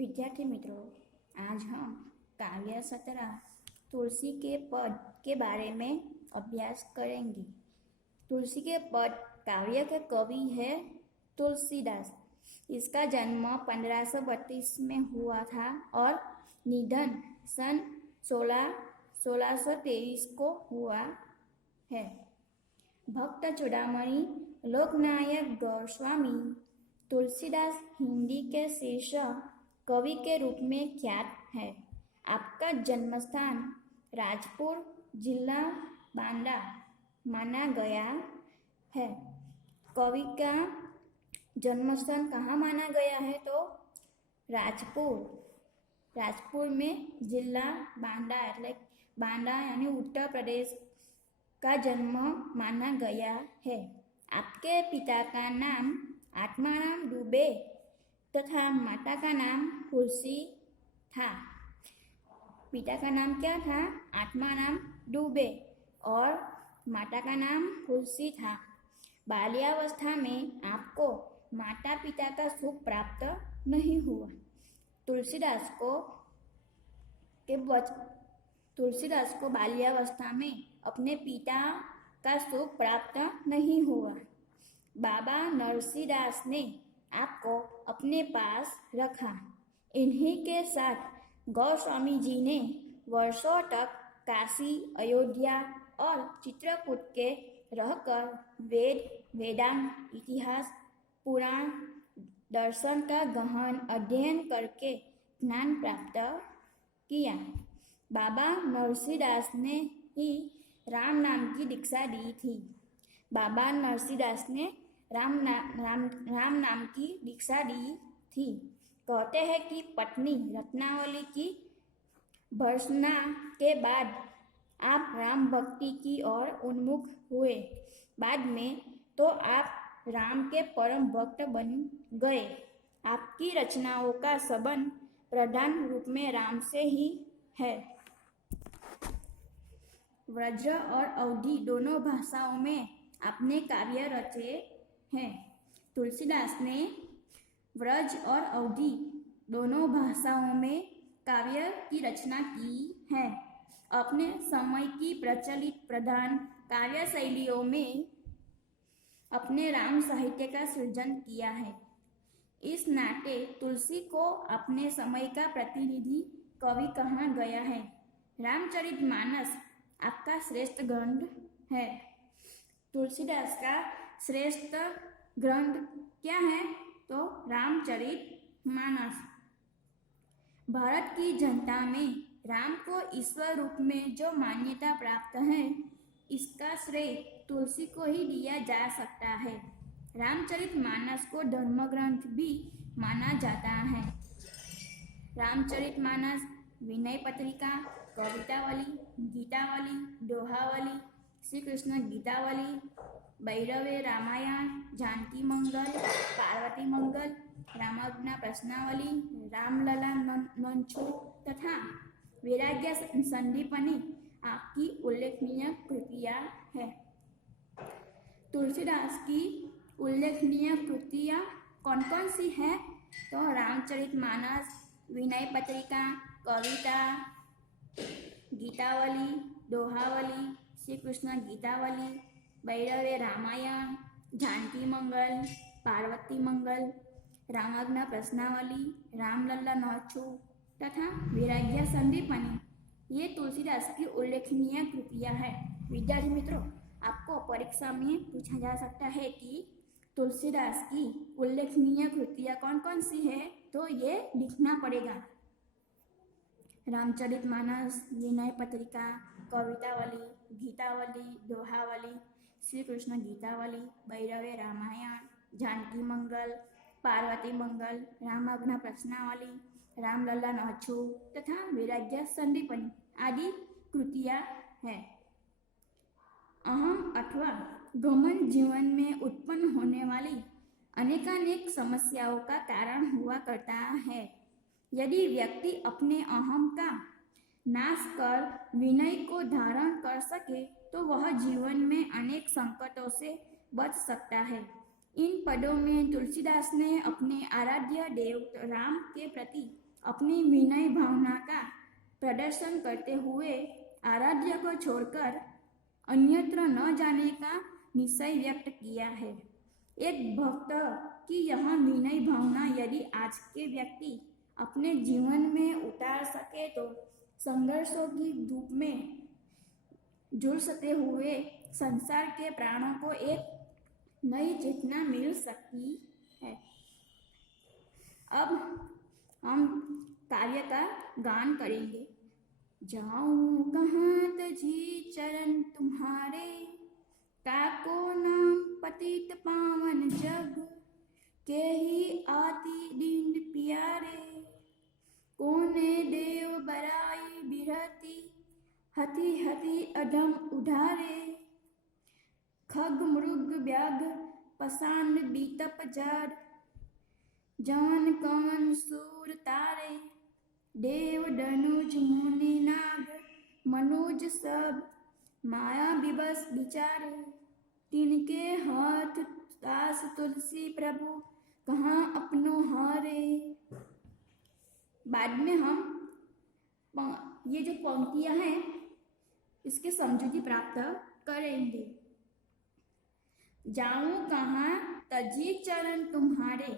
विद्यार्थी मित्रों, आज हम काव्य सतरा तुलसी के पद के बारे में अभ्यास करेंगे। तुलसी के पद काव्य के कवि है तुलसीदास। इसका जन्म 1532 में हुआ था और निधन सन 1623 को हुआ है। भक्त चूड़ामणि लोकनायक गोस्वामी तुलसीदास हिंदी के शीर्ष कवि के रूप में ख्यात है। आपका जन्मस्थान राजपुर जिला बांदा माना गया है। कवि का जन्मस्थान कहाँ माना गया है? तो राजपुर में जिला बांदा એટલે बांदा यानी उत्तर प्रदेश का जन्म माना गया है। आपके पिता का नाम आत्माराम दुबे तथा माता का नाम तुलसी था। पिता का नाम क्या था? आत्माराम दुबे और माता का नाम तुलसी था। बाल्यावस्था में आपको माता पिता का सुख प्राप्त नहीं हुआ। तुलसीदास को बाल्यावस्था में अपने पिता का सुख प्राप्त नहीं हुआ। बाबा नरसिंहदास ने आपको अपने पास रखा। इन्हीं के साथ गोस्वामी जी ने वर्षों तक काशी, अयोध्या और चित्रकूट के रहकर वेदांत, इतिहास, पुराण, दर्शन का गहन अध्ययन करके ज्ञान प्राप्त किया। बाबा नरसिंहदास ने ही राम नाम की दीक्षा दी थी। बाबा नरसिंहदास ने राम नाम की दीक्षा दी थी। कहते हैं कि पत्नी रत्नावली की भर्त्सना के बाद आप राम भक्ति की ओर उन्मुख हुए। बाद में तो आप राम के परम भक्त बन गए। आपकी रचनाओं का संबंध प्रधान रूप में राम से ही है। व्रज और अवधी दोनों भाषाओं में आपने काव्य रचे हैं। तुलसीदास ने व्रज और अवधी दोनों भाषाओं में काव्य की रचना की है। अपने समय की प्रचलित प्रधान काव्य शैलियों में अपने राम साहित्य का सृजन किया है। इस नाते तुलसी को अपने समय का प्रतिनिधि कवि कहा गया है। रामचरितमानस आपका श्रेष्ठ ग्रंथ है। तुलसीदास का श्रेष्ठ ग्रंथ क्या है? तो रामचरितमानस। भारत की जनता में राम को ईश्वर रूप में जो मान्यता प्राप्त है, इसका श्रेय तुलसी को ही दिया जा सकता है। रामचरितमानस को धर्म ग्रंथ भी माना जाता है। रामचरितमानस, विनय पत्रिका, कवितावली, गीतावली, दोहावली, श्री कृष्ण गीतावली, भैरवे रामायण, जानकी मंगल, पार्वती मंगल, रामाज्ञा प्रश्नावली, रामलला नंछु तथा वैराग्य संदीपनी आपकी उल्लेखनीय कृतियां है। तुलसीदास की उल्लेखनीय कृतियां कौन कौन सी है? तो रामचरितमानस, विनय पत्रिका, कविता, गीतावली, दोहावली, श्री कृष्ण गीतावली, भैरवे रामायण, जानकी मंगल, पार्वती मंगल, रामाज्ञा प्रश्नावली, रामलला नौछू तथा वैराग्य संदीपनी ये तुलसीदास की उल्लेखनीय कृतियां हैं। विद्यार्थी मित्रों, आपको परीक्षा में पूछा जा सकता है कि तुलसीदास की उल्लेखनीय कृतियां कौन कौन सी है, तो ये लिखना पड़ेगा। रामचरितमानस, विनय पत्रिका, कवितावली, गीतावली, दोहावली, श्री कृष्ण गीतावली, भैरवे रामायण, जानकी मंगल, पार्वती मंगल, रामाज्ञा प्रश्नावली, रामलला नौछू तथा वैराग्य संदीपनी आदि कृतियां हैं। अहम अथवा गमन जीवन में उत्पन्न होने वाली अनेकानेक समस्याओं का कारण हुआ करता है। यदि व्यक्ति अपने अहम का नाश कर विनय को धारण कर सके तो वह जीवन में अनेक संकटों से बच सकता है। इन पदों में तुलसीदास ने अपने आराध्य देव राम के प्रति अपनी विनय भावना का प्रदर्शन करते हुए आराध्य को छोड़कर अन्यत्र न जाने का निश्चय व्यक्त किया है। एक भक्त की यह विनय भावना यदि आज के व्यक्ति अपने जीवन में उतार सके तो संघर्षों की धूप में झुलसते हुए संसार के प्राणों को एक नई चेतना मिल सकती है। अब हम कार्य का गान करेंगे। जाऊं कहाँ तजी चरण तुम्हारे, ताको नाम पतित पावन जग, के ही आती दीन प्यारे, कोने देव बराई बिरहती, हति हति अधम उधारे, खग मृग व्याघ पसान बीतप जार, जान कवन सूर तारे, देव धनुज मुनि नाग, मनुज सब माया विवश बिचारे, तिनके हाथ दास तुलसी प्रभु, कहाँ अपनो हारे। बाद में हम ये जो पंक्तियां हैं इसके समझूती प्राप्त करेंगे। जाऊं कहाँ तजी चरण तुम्हारे,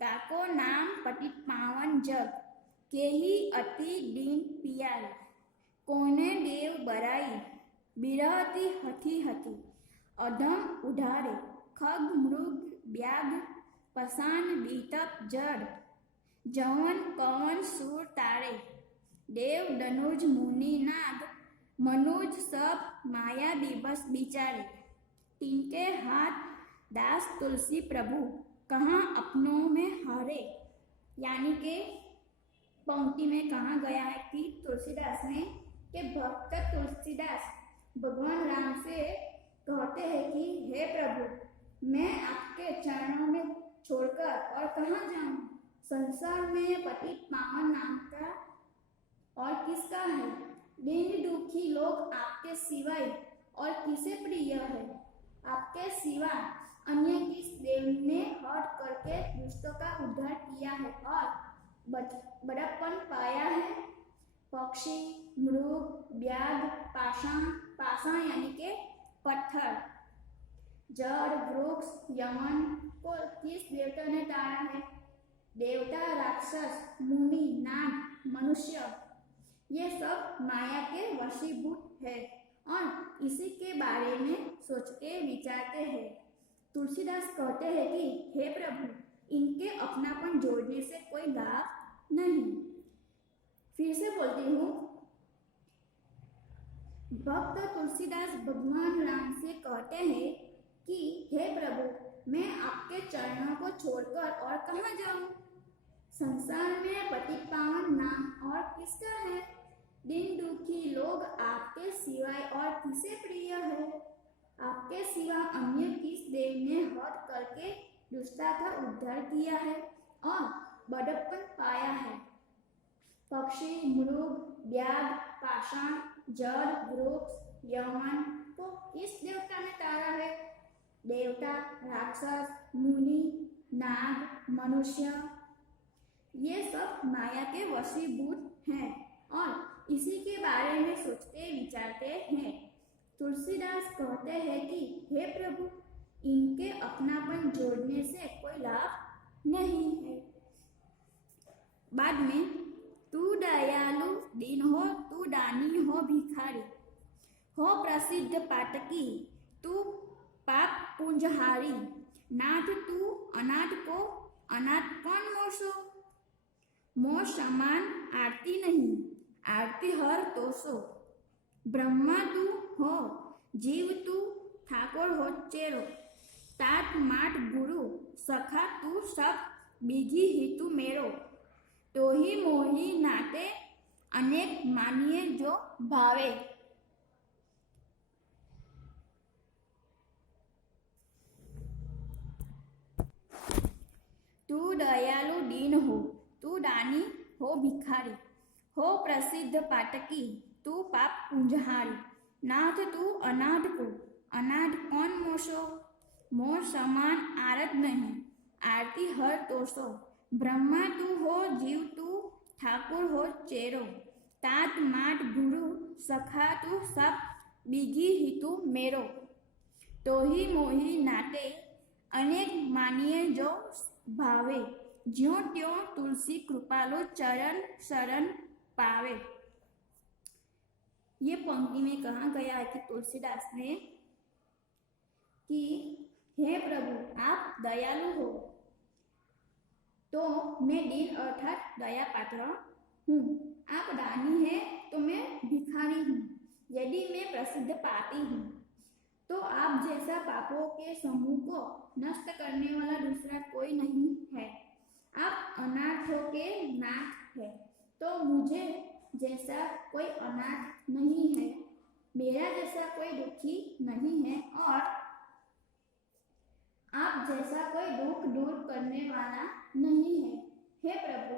काको नाम पतित पावन जग, के ही अति दीन पियारे, कोने देव बराई बिरहती हथी हथी, अधम उधारे, खग मृग व्याघ पसान बीतप जड़, जवन कवन सूर तारे, देव धनुज मुनि नाग, मनुज सब माया विवश बिचारे, तिनके हाथ दास तुलसी प्रभु, कहाँ अपनों में हारे। यानी के पंक्ति में कहा गया है कि तुलसीदास ने कि भक्त तुलसीदास भगवान राम से कहते हैं कि हे प्रभु, मैं आपके चरणों में छोड़कर और कहाँ जाऊं। संसार में पतित पावन नाम का और किसका है। दीन दुखी लोग आपके सिवाय और किसे प्रिय है। आपके सिवा अन्य किस देव ने हट करके दुष्टों का उद्धार किया है और बड़प्पन पाया है। पक्षी, मृग, व्याघ, पाषाण यानी के पत्थर, जड़, वृक्ष, यमन को किस देवता ने ताड़ा है। देवता, राक्षस, मुनि, नाग, मनुष्य ये सब माया के वशीभूत है और इसी के बारे में सोचते विचारते हैं। तुलसीदास कहते हैं कि हे प्रभु, इनके अपनापन जोड़ने से कोई लाभ नहीं। फिर से बोलती हूँ, भक्त तुलसीदास भगवान राम से कहते हैं कि हे प्रभु, मैं आपके चरणों को छोड़कर और कहाँ जाऊं। संसार में पतित पावन नाम और किसका है। दिन दुखी लोग आपके सिवाय और किसे प्रिय है। आपके सिवा अन्य किस देव ने हट करके दुष्टता का उद्धार किया है और बड़प्पन पाया है। पक्षी, मृग, व्याघ, पाषाण, जड़, वृक्ष, यमन को किस देवता ने ताड़ा है। देवता, राक्षस, मुनि, नाग, मनुष्य ये सब माया के वशीभूत हैं और इसी के बारे में सोचते विचारते हैं। तुलसीदास कहते हैं कि हे प्रभु, इनके अपनापन जोड़ने से कोई लाभ नहीं है। बाद में, तू दयालु दीन हो, तू दानी हो भिखारी, हो प्रसिद्ध पाटकी, तू पाप पुंजहारी, नाथ तू अनाथ को अनाथ कौन मोसो। मोह समान आरती नहीं, आरती हर तोसो। ब्रह्मा तू हो, जीव तू ठाकुर हो चेरो, तात माट गुरु सखा तू सब बीजी ही तू मेरो। तो ही मोही नाते अनेक मानिए जो भावे। तू दयालु दीन हो, तू दानी हो भिखारी, हो प्रसिद्ध पाटकी, तू पाप पुंजहारी, नाथ तू अनाथ को अनाथ कौन मोसो। मोर समान आरत नहीं, आरती हर तोसो। ब्रह्मा तू हो, जीव तू ठाकुर हो चेरो, तात माट गुरु सखा तू सब बीगी हितु मेरो, तो ही मोही नाटे अनेक मानिए जो भावे, ज्यों त्यों तुलसी कृपालु चरण शरण पावे। ये पंक्ति में कहा गया है कि तुलसीदास ने कि हे प्रभु आप दयालु हो, तो मैं दीन अर्थात दया पात्र हूँ। आप दानी है तो मैं भिखारी हूँ। यदि मैं प्रसिद्ध पापी हूँ तो आप जैसा पापों के समूह को नष्ट करने वाला दूसरा कोई नहीं है। आप अनाथों के नाथ है तो मुझे जैसा कोई अनाथ नहीं है, मेरा जैसा कोई दुखी नहीं है, और आप जैसा कोई दुख दूर करने वाला नहीं है। हे प्रभु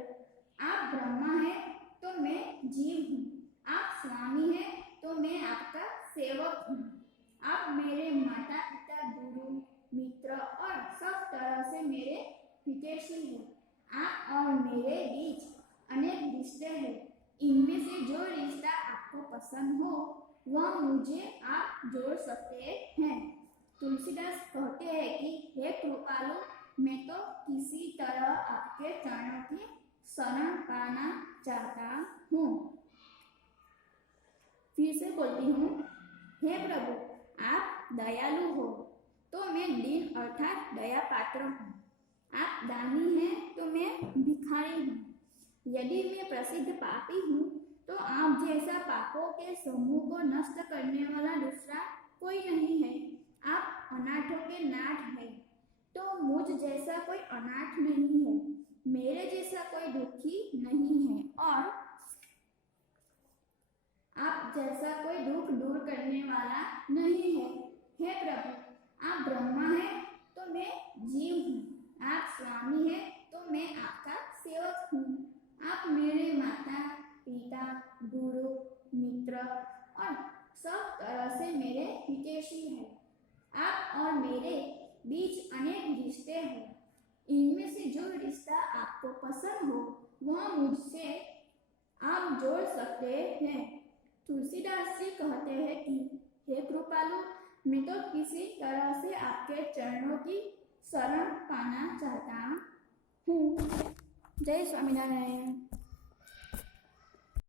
आप ब्रह्मा है तो मैं जीव हूँ, आप स्वामी है तो मैं आपका सेवक हूँ। आप मेरे माता पिता गुरु मित्र और सब तरह से मेरे हितैषी हैं। आप और मेरे बीच अनेक रिश्ते हैं, इनमें से जो रिश्ता आपको पसंद हो वह मुझे आप जोड़ सकते हैं। तुलसीदास कहते हैं कि हे कृपालु मैं तो किसी तरह आपके चरणों की शरण पाना चाहता हूँ। फिर से बोलती हूँ, हे प्रभु आप दयालु हो तो मैं दीन अर्थात दया पात्र हूँ। आप दानी हैं तो मैं भिखारी हूँ। यदि मैं प्रसिद्ध पापी हूँ तो आप जैसा पापों के समूह को नष्ट करने वाला दूसरा कोई नहीं है। आप अनाथों के नाथ हैं तो मुझ जैसा कोई अनाथ नहीं है, मेरे जैसा कोई दुखी नहीं है, और आप जैसा कोई दुख दूर करने वाला नहीं है। हे प्रभु आप ब्रह्मा है तो मैं जीव हूँ, आप स्वामी है तो मैं आपका सेवक हूँ। आप मेरे माता पिता गुरु मित्र और सब तरह से मेरे हितैषी हैं। आप और मेरे बीच अनेक रिश्ते हैं, इनमें से जो रिश्ता आपको पसंद हो वह मुझसे आप जोड़ सकते हैं। तुलसीदास जी कहते हैं कि हे कृपालु मैं तो किसी तरह से आपके चरणों की शरण पाना चाहता हूँ। जय स्वामीनारायण।